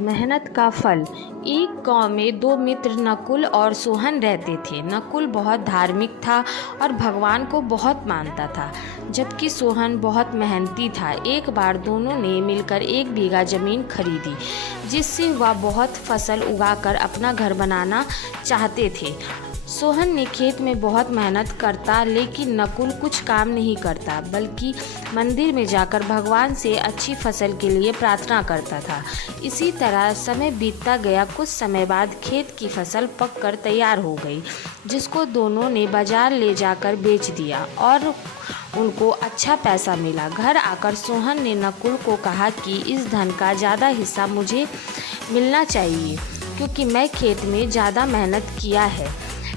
मेहनत का फल। एक गांव में दो मित्र नकुल और सोहन रहते थे। नकुल बहुत धार्मिक था और भगवान को बहुत मानता था, जबकि सोहन बहुत मेहनती था। एक बार दोनों ने मिलकर 1 बीघा ज़मीन खरीदी, जिससे वह बहुत फसल उगाकर अपना घर बनाना चाहते थे। सोहन ने खेत में बहुत मेहनत करता, लेकिन नकुल कुछ काम नहीं करता, बल्कि मंदिर में जाकर भगवान से अच्छी फसल के लिए प्रार्थना करता था। इसी तरह समय बीतता गया। कुछ समय बाद खेत की फसल पककर तैयार हो गई, जिसको दोनों ने बाजार ले जाकर बेच दिया और उनको अच्छा पैसा मिला। घर आकर सोहन ने नकुल को कहा कि इस धन का ज़्यादा हिस्सा मुझे मिलना चाहिए, क्योंकि मैं खेत में ज़्यादा मेहनत किया है।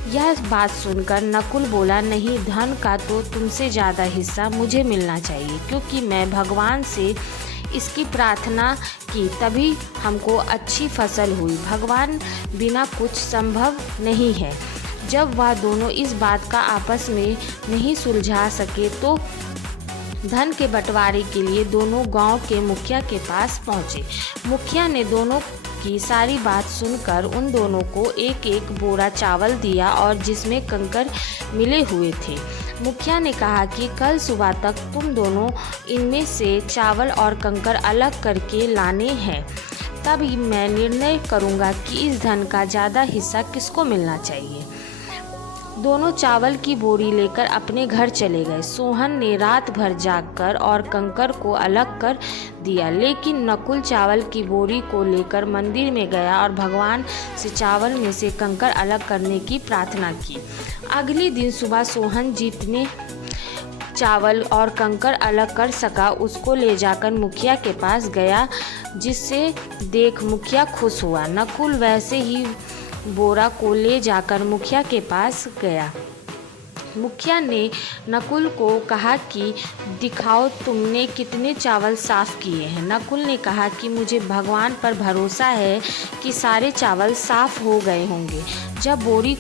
यह बात सुनकर नकुल बोला, नहीं, धन का तो तुमसे ज़्यादा हिस्सा मुझे मिलना चाहिए, क्योंकि मैं भगवान से इसकी प्रार्थना की, तभी हमको अच्छी फसल हुई। भगवान बिना कुछ संभव नहीं है। जब वह दोनों इस बात का आपस में नहीं सुलझा सके तो धन के बंटवारे के लिए दोनों गांव के मुखिया के पास पहुंचे। मुखिया ने दोनों की सारी बात सुनकर उन दोनों को एक एक बोरा चावल दिया, और जिसमें कंकर मिले हुए थे। मुखिया ने कहा कि कल सुबह तक तुम दोनों इनमें से चावल और कंकर अलग करके लाने हैं, तब मैं निर्णय करूंगा कि इस धन का ज़्यादा हिस्सा किसको मिलना चाहिए। दोनों चावल की बोरी लेकर अपने घर चले गए। सोहन ने रात भर जागकर और कंकर को अलग कर दिया, लेकिन नकुल चावल की बोरी को लेकर मंदिर में गया और भगवान से चावल में से कंकर अलग करने की प्रार्थना की। अगले दिन सुबह सोहन जितने चावल और कंकर अलग कर सका उसको ले जाकर मुखिया के पास गया, जिससे देख मुखिया खुश हुआ। नकुल वैसे ही बोरा को ले जाकर मुखिया के पास गया। मुखिया ने नकुल को कहा कि दिखाओ तुमने कितने चावल साफ़ किए हैं। नकुल ने कहा कि मुझे भगवान पर भरोसा है कि सारे चावल साफ़ हो गए होंगे। जब बोरी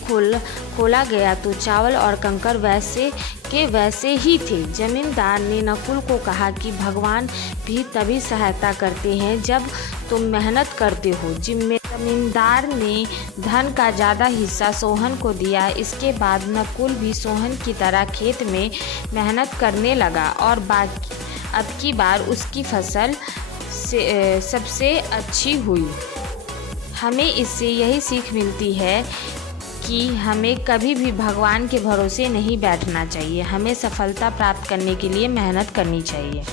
खोला गया तो चावल और कंकर वैसे के वैसे ही थे। जमींदार ने नकुल को कहा कि भगवान भी तभी सहायता करते हैं जब तुम मेहनत करते हो। जमींदार ने धन का ज़्यादा हिस्सा सोहन को दिया। इसके बाद नकुल भी सोहन की तरह खेत में मेहनत करने लगा और अब की बार उसकी फसल सबसे अच्छी हुई। हमें इससे यही सीख मिलती है कि हमें कभी भी भगवान के भरोसे नहीं बैठना चाहिए। हमें सफलता प्राप्त करने के लिए मेहनत करनी चाहिए।